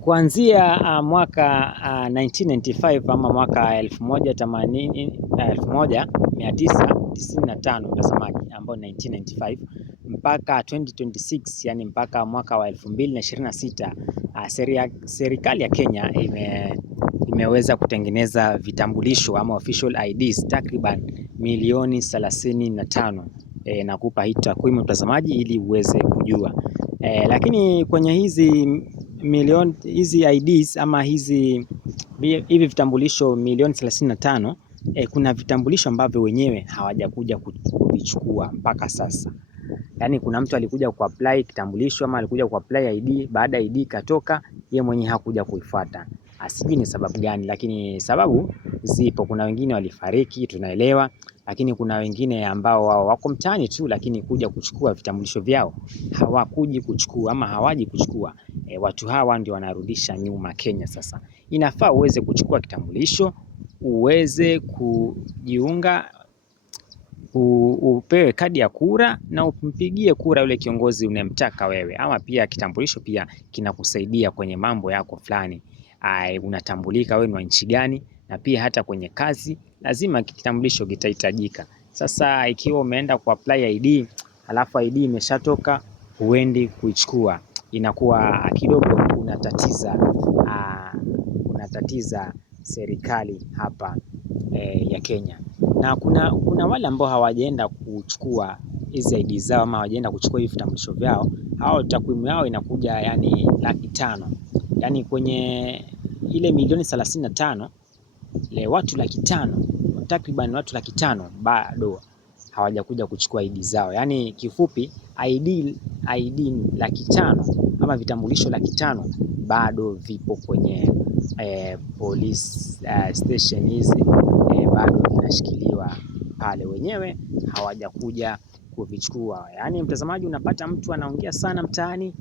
Kuanzia mwaka 1995 ama mwaka 1995 mtazamaji, ambao 1995 mpaka 2026, yani mpaka mwaka wa 2026, serikali ya Kenya imeweza kutengeneza vitambulisho ama official IDs takriban milioni 35. Nakupa hii takwimu mtazamaji ili uweze kujua. Lakini kwenye hizi IDs ama hivi vitambulisho milioni 35, kuna vitambulisho ambavyo wenyewe hawajakuja kuvichukua mpaka sasa. Yaani kuna mtu alikuja kuapply kitambulisho ama alikuja kuapply ID, baada ID katoka, yeye mwenyewe hakuja kuifuata. Asijui ni sababu gani, lakini sababu zipo. Kuna wengine walifariki, tunaelewa, lakini kuna wengine ambao wako mtaani tu, lakini kuja kuchukua vitambulisho vyao hawakuji kuchukua ama hawaji kuchukua. Watu hawa ndio wanarudisha nyuma Kenya. Sasa inafaa uweze kuchukua kitambulisho, uweze kujiunga, upewe kadi ya kura na umpigie kura yule kiongozi unemtaka wewe. Ama pia kitambulisho pia kinakusaidia kwenye mambo yako fulani. Unatambulika wewe ni wa nchi gani, na pia hata kwenye kazi lazima kitambulisho kitahitajika. Sasa ikiwa umeenda kuapply ID alafu ID imeshatoka huendi kuichukua, inakuwa kidogo unatatiza serikali hapa ya Kenya. Na kuna wale ambao hawajaenda kuchukua hizi ID zao ama hawajaenda kuchukua hivi vitambulisho vyao, hao takwimu yao inakuja yani 500,000. Yani kwenye ile milioni 35, watu 500,000, takriban watu 500,000 bado hawajakuja kuchukua ID zao. Yani kifupi ID 500,000 ama vitambulisho 500,000 bado vipo kwenye police station hizi, bado vinashikiliwa pale, wenyewe hawajakuja kuvichukua. Yani mtazamaji, unapata mtu anaongea sana mtaani,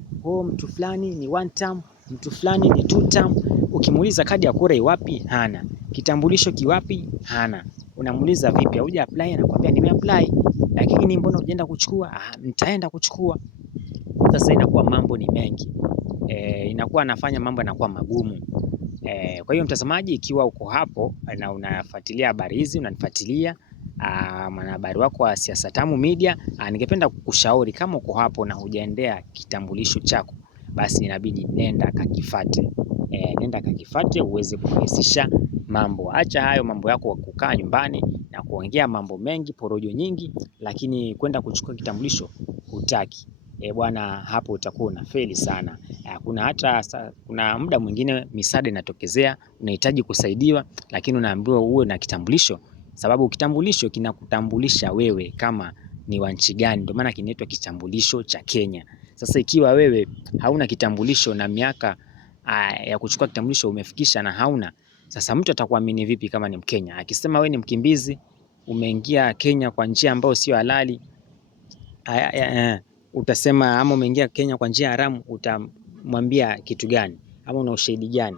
mtu fulani ni one term, mtu fulani ni two term. Ukimuuliza kadi ya kura iwapi, hana. Kitambulisho kiwapi, hana. Unamuuliza vipi, hauja apply? Anakuambia nimeapply, lakini mbona hujaenda kuchukua? Nitaenda kuchukua. Sasa inakuwa mambo ni mengi, inakuwa anafanya mambo yanakuwa magumu. Kwa hiyo mtazamaji, ikiwa uko hapo na unafuatilia habari hizi, unanifuatilia mwanahabari wako wa Siasa Tamu Media, ningependa kukushauri kama uko hapo na hujaendea kitambulisho chako, basi inabidi nenda kakifate uweze kurahisisha mambo. Acha hayo mambo yako kukaa nyumbani na kuongea mambo mengi, porojo nyingi, lakini kwenda kuchukua kitambulisho hutaki. Bwana, hapo utakuwa unafeli sana. Kuna muda mwingine misaada inatokezea, unahitaji kusaidiwa, lakini unaambiwa uwe na kitambulisho, sababu kitambulisho kinakutambulisha wewe kama ni wa nchi gani. Ndio maana kinaitwa kitambulisho cha Kenya. Sasa ikiwa wewe hauna kitambulisho na miaka ya kuchukua kitambulisho umefikisha na hauna, sasa mtu atakuamini vipi kama ni Mkenya? Akisema wewe ni mkimbizi, umeingia Kenya kwa njia ambayo sio halali, utasema, ama umeingia Kenya kwa njia haramu, utamwambia kitu gani? Ama una ushahidi gani?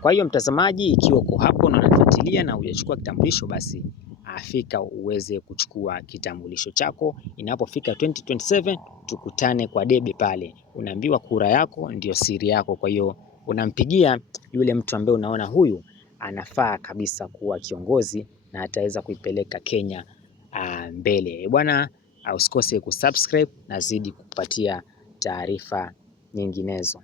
Kwa hiyo mtazamaji, ikiwa uko hapo na unafuatilia na hujachukua kitambulisho, basi afika uweze kuchukua kitambulisho chako. Inapofika 2027 tukutane kwa debe pale. Unaambiwa kura yako ndio siri yako. Kwa hiyo unampigia yule mtu ambaye unaona huyu anafaa kabisa kuwa kiongozi na ataweza kuipeleka Kenya mbele. Bwana, usikose kusubscribe na zidi kupatia taarifa nyinginezo.